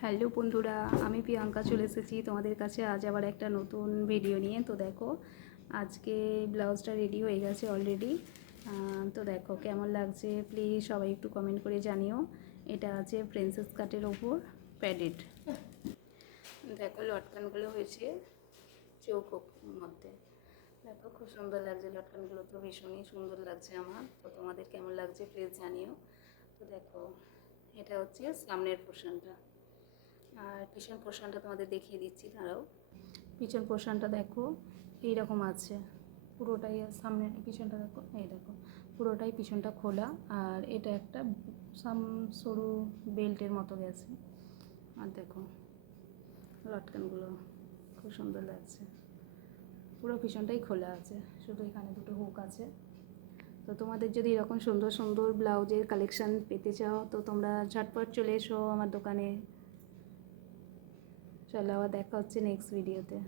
Hello বন্ধুরা, আমি প্রিয়াঙ্কা চলে এসেছি তোমাদের কাছে আজ আবার একটা নতুন ভিডিও নিয়ে। তো দেখো, আজকে ব্লাউজটা রেডি হয়ে গেছে অলরেডি। তো দেখো কেমন লাগছে প্লিজ সবাই একটু কমেন্ট করে জানিও। এটা আছে প্রিন্সেস কাটের ওপর প্যাডেড। দেখো লটকানগুলো হয়েছে চৌকোর মধ্যে। দেখো খুব সুন্দর লাগছে, লটকানগুলো তো ভীষণই সুন্দর লাগছে আমার। তো তোমাদের কেমন লাগছে প্লিজ জানিও। তো দেখো, এটা হচ্ছে সামনের পোর্শনটা, আর পিছন পোর্শনটা তোমাদের দেখিয়ে দিচ্ছি, দাঁড়াও। পিছন পোর্শনটা দেখো এইরকম আছে পুরোটাই, সামনে পিছনটা দেখো, এই দেখো পুরোটাই পিছনটা খোলা, আর এটা একটা সরু বেল্টের মতো গেছে। আর দেখো লটকানগুলো খুব সুন্দর লাগছে, পুরো পিছনটাই খোলা আছে, শুধু এখানে দুটো হুক আছে। তো তোমাদের যদি এরকম সুন্দর সুন্দর ব্লাউজের কালেকশান পেতে চাও তো তোমরা ঝটপট চলে এসো আমার দোকানে। চলো আবার দেখা হচ্ছে নেক্সট ভিডিওতে।